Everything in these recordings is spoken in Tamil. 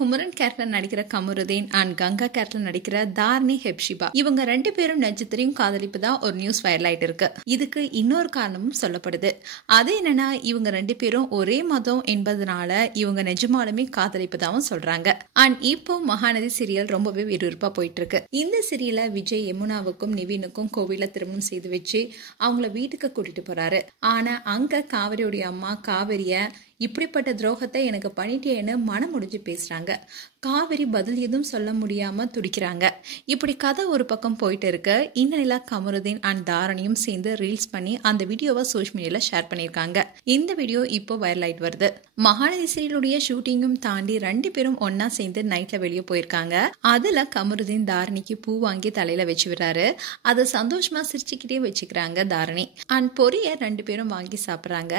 குமரன் கேரக்டர் நடிக்கிற கமருதீன் அண்ட் கங்கா கேரக்டர் நடிக்கிற தார்னி ஹெப்ஷிபா இவங்க 2 பேரும் நட்சத்திரையும் காதலிப்பதா ஒரு நியூஸ் வைரல் ஆயிட்டு இருக்கு. இதுக்கு இன்னொரு காரணமும் சொல்லப்படுது. அது என்னன்னா, இவங்க 2 பேரும் ஒரே மதம் என்பதனால இவங்க நிஜமாலுமே காதலிப்பதாவும் சொல்றாங்க. அண்ட் இப்போ மகாநதி சீரியல் ரொம்பவே விறுவிறுப்பா போயிட்டு இருக்கு. இந்த சீரியல விஜய் யமுனாவுக்கும் நிவினுக்கும் கோவில திருமணம் செய்து வச்சு அவங்கள வீட்டுக்கு கூட்டிட்டு போறாரு. ஆனா அங்க காவிரியுடைய அம்மா காவிரிய இப்படிப்பட்ட துரோகத்தை எனக்கு பண்ணிட்டேன்னு மனம் முடிஞ்சு பேசுறாங்க. காவிரி பதில் எதுவும் சொல்ல முடியாம துடிக்கிறாங்க. இப்படி கதை ஒரு பக்கம் போயிட்டு இருக்கு. இந்நிலையில கமருதீன் அண்ட் தாரணியும் சேர்ந்து ரீல்ஸ் பண்ணி அந்த வீடியோவை சோஷியல் மீடியால ஷேர் பண்ணியிருக்காங்க. இந்த வீடியோ இப்போ வைரல் ஆயிட்டு வருது. மகாநதி சீரியலுடைய ஷூட்டிங்கும் தாண்டி 2 பேரும் ஒன்னா சேர்ந்து நைட்ல வெளியே போயிருக்காங்க. அதுல கமருதீன் தாரணிக்கு பூ வாங்கி தலையில வச்சு விடுறாரு. அதை சந்தோஷமா சிரிச்சுக்கிட்டே வச்சுக்கிறாங்க தாரணி. அண்ட் பொரிய 2 பேரும் வாங்கி சாப்பிடுறாங்க.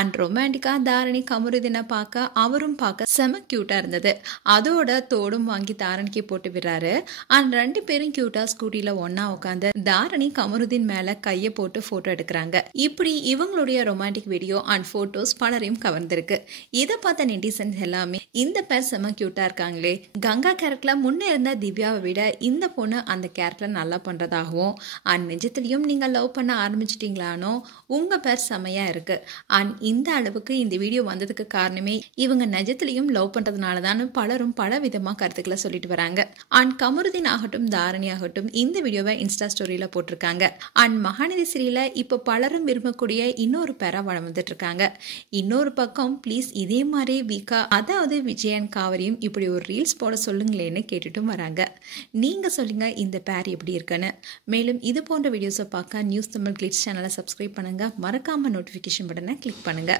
அண்ட் ரொமான்டிக்கா தாரணி கமருதீனை பார்க்க அவரும் பார்க்க செம கியூட்டா இருந்தது. அதோட தோடும் வாங்கி தாரணிக்கு போட்டு விடுறாரு. அண்ட் 2 பேரும் கியூட்டா ஸ்கூட்டில ஒன்னா உட்காந்து தாரணி கமருதீன் மேல கைய போட்டு போட்டோ எடுக்கிறாங்க. இப்படி இவங்களுடைய ரொமான்டிக் வீடியோ அண்ட் போட்டோஸ் பலரையும் கவர்ந்திருக்கு. இதை பார்த்த நெட்டிசன்ஸ் எல்லாமே இந்த பேர் செம கியூட்டா இருக்காங்களே, கங்கா கேரக்டர்ல முன்ன இருந்த திவ்யாவை விட இந்த பொண்ணு அந்த கேரக்டர் நல்லா பண்றதாகவும் அண்ட் நிஜத்திலையும் நீங்க லவ் பண்ண ஆரம்பிச்சிட்டீங்களானோ உங்க பேர் செமையா இருக்கு. அண்ட் இந்த அளவுக்கு இந்த வீடியோ வந்ததுக்கு காரணமே இவங்க நிஜத்திலையும் லவ் பண்றதுனாலதான் பலரும் பல விதமா கருத்துக்களை சொல்லிட்டு வராங்க. அண்ட் கமருதீன் ஆகட்டும் தாரணி ஆகட்டும் இந்த வீடியோவை இன்ஸ்டா ஸ்டோரியில போட்டிருக்காங்க. அண்ட் மகாநதி சீரியல்ல இப்ப பலரும் விரும்பக்கூடிய இன்னொரு பேரா வந்துட்டு இருக்காங்க. இன்னொரு பக்கம் ப்ளீஸ் இதே மாதிரி வீக்கா அதாவது விஜய் அண்ட் காவிரியும் இப்படி ஒரு ரீல்ஸ் போட சொல்லுங்களேன்னு கேட்டுட்டும் வராங்க. நீங்க சொல்லுங்க இந்த பேர் எப்படி இருக்குன்னு. மேலும் இது போன்ற வீடியோஸை பார்க்க நியூஸ் தமிழ் கிளிட்ஸ் சேனலை சப்ஸ்கிரைப் பண்ணுங்க. மறக்காம நோட்டிபிகேஷன் பட்டனை கிளிக் பண்ணுங்க.